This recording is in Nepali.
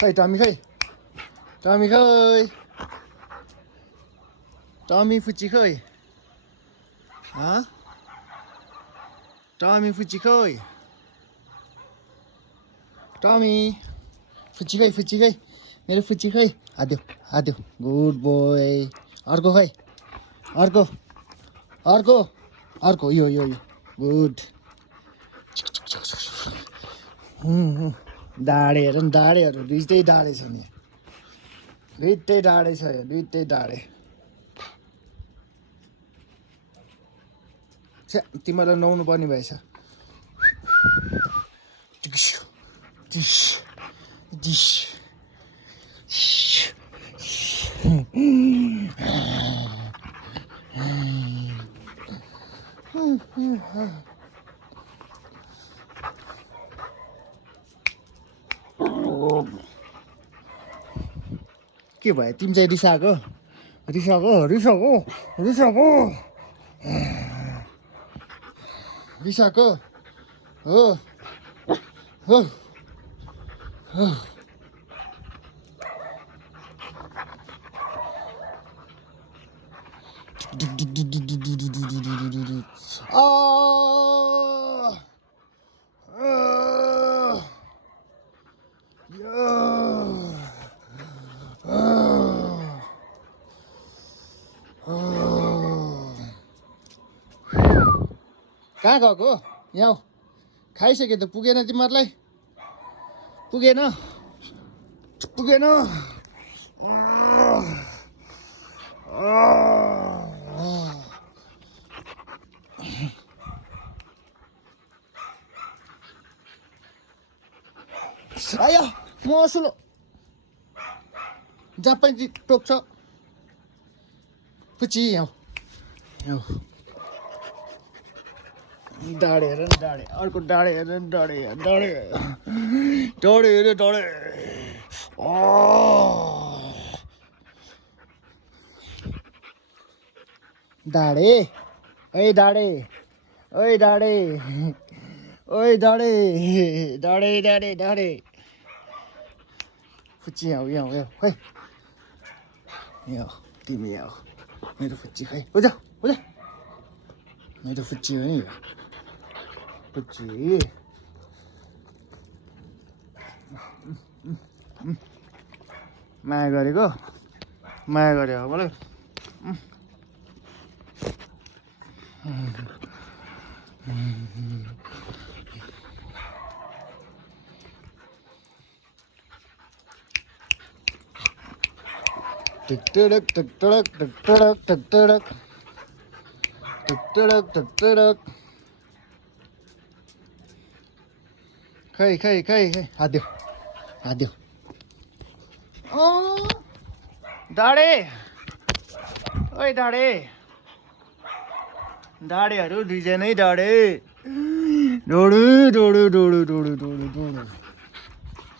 खै टमी खै टमी खै टमी फुच्ची खै टमी फुच्ची खै टमी फुच्ची खै मेरो फुच्ची खै हाद्यो गुड बोय अर्को खै अर्को यो गुड डाँडे हेर नि डाँडेहरू दुइटै डाँडे छ नि दुइटै डाँडे छ यो दुइटै डाँडे छ्या तिमीलाई नुहाउनु पर्ने भएछ के भयो तिमी चाहिँ रिसाएको हो कहाँ गएको यहाँ खाइसक्यो त पुगेन तिमीहरूलाई पुगेन आयो मसुलो जहाँ पनि टोक्छ पुची यहाँ डाँडे हेर डाँडे अर्को डाँडे हेर डाँडे डाँडे ओइ डाँडे फुच्ची यहाँ खै यहाँ तिमी यहाँ मेरो फुच्ची खै हो जा मेरो फुच्ची हो नि फुच्ची माया गरेको अब मलाई टिक खै हाद्यो डाँडे ओइ डाँडेहरू दुईजनै डाँडे डोडु